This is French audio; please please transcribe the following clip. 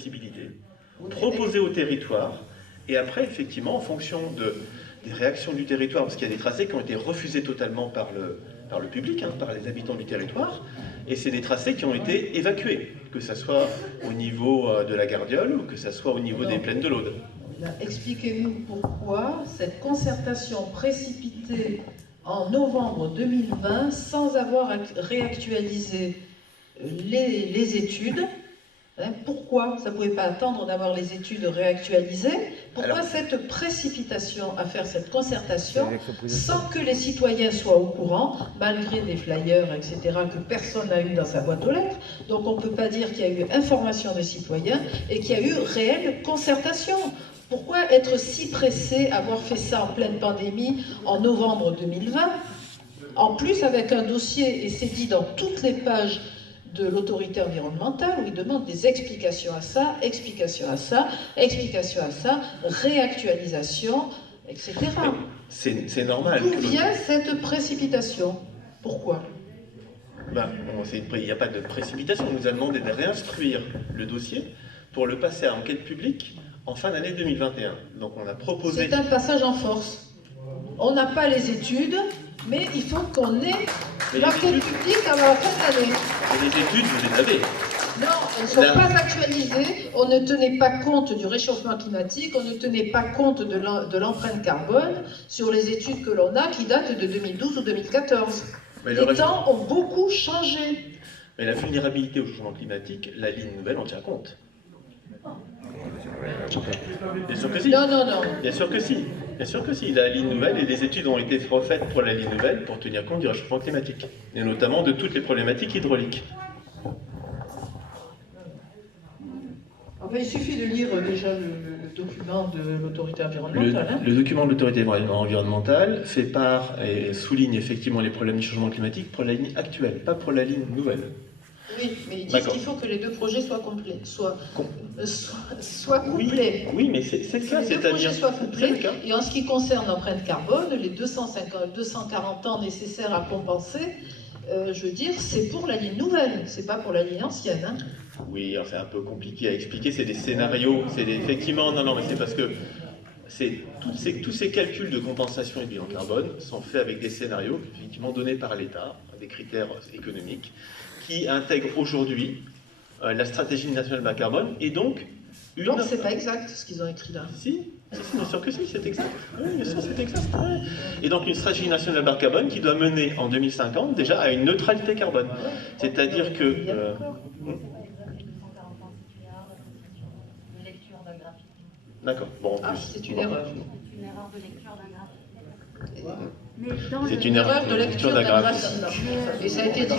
possibilités, proposées au territoire, et après, effectivement, en fonction des réactions du territoire, parce qu'il y a des tracés qui ont été refusés totalement par le public, par les habitants du territoire, et c'est des tracés qui ont été évacués, que ce soit au niveau de la Gardiole ou que ce soit au niveau des plaines de l'Aude. Expliquez-nous pourquoi cette concertation précipitée en novembre 2020 sans avoir réactualisé les études. Pourquoi ça ne pouvait pas attendre d'avoir les études réactualisées? Pourquoi cette précipitation à faire cette concertation sans que les citoyens soient au courant, malgré des flyers, etc., que personne n'a eu dans sa boîte aux lettres? Donc on ne peut pas dire qu'il y a eu information des citoyens et qu'il y a eu réelle concertation. Pourquoi être si pressé, avoir fait ça en pleine pandémie en novembre 2020? En plus avec un dossier, et c'est dit dans toutes les pages de l'autorité environnementale, où il demande des explications à ça, explications à ça, explications à ça, réactualisation, etc. C'est normal. D'où vient cette précipitation? Pourquoi? Il n'y a pas de précipitation. On nous a demandé de réinstruire le dossier pour le passer à enquête publique en fin d'année 2021. Donc on a proposé... C'est un passage en force. On n'a pas les études, mais il faut qu'on ait l'enquête publique avant la fin de l'année. Les études, vous les avez. Non, elles ne sont pas actualisées. On ne tenait pas compte du réchauffement climatique, on ne tenait pas compte de l'empreinte carbone sur les études que l'on a qui datent de 2012 ou 2014. Les temps ont beaucoup changé. Mais la vulnérabilité au changement climatique, la ligne nouvelle en tient compte. Bien sûr que si. Non. Bien sûr que si. Bien sûr que si. La ligne nouvelle et les études ont été refaites pour la ligne nouvelle pour tenir compte du réchauffement climatique. Et notamment de toutes les problématiques hydrauliques. Enfin, il suffit de lire déjà le document de l'autorité environnementale. Le document de l'autorité environnementale fait part et souligne effectivement les problèmes du changement climatique pour la ligne actuelle, pas pour la ligne nouvelle. Oui, mais ils disent qu'il faut que les deux projets soient complets, soient couplés. Oui, mais c'est le cas, les deux projets soient couplés. Et en ce qui concerne l'empreinte carbone, les 240 ans nécessaires à compenser, je veux dire, c'est pour la ligne nouvelle, c'est pas pour la ligne ancienne. Oui, c'est un peu compliqué à expliquer, c'est des scénarios, effectivement, non, mais c'est parce que tous ces calculs de compensation et de bilan carbone sont faits avec des scénarios effectivement donnés par l'État, des critères économiques, qui intègrent aujourd'hui la stratégie nationale bas carbone et donc une... Donc c'est pas exact ce qu'ils ont écrit là. Si, bien sûr que si, c'est exact. Oui, bien sûr, c'est exact. Ouais. Et donc une stratégie nationale bas carbone qui doit mener en 2050 déjà à une neutralité carbone. C'est-à-dire que... D'accord. Bon, en plus. C'est une erreur. C'est une erreur de lecture d'un graphique. C'est une erreur de lecture d'un graphique. Et ça a été dit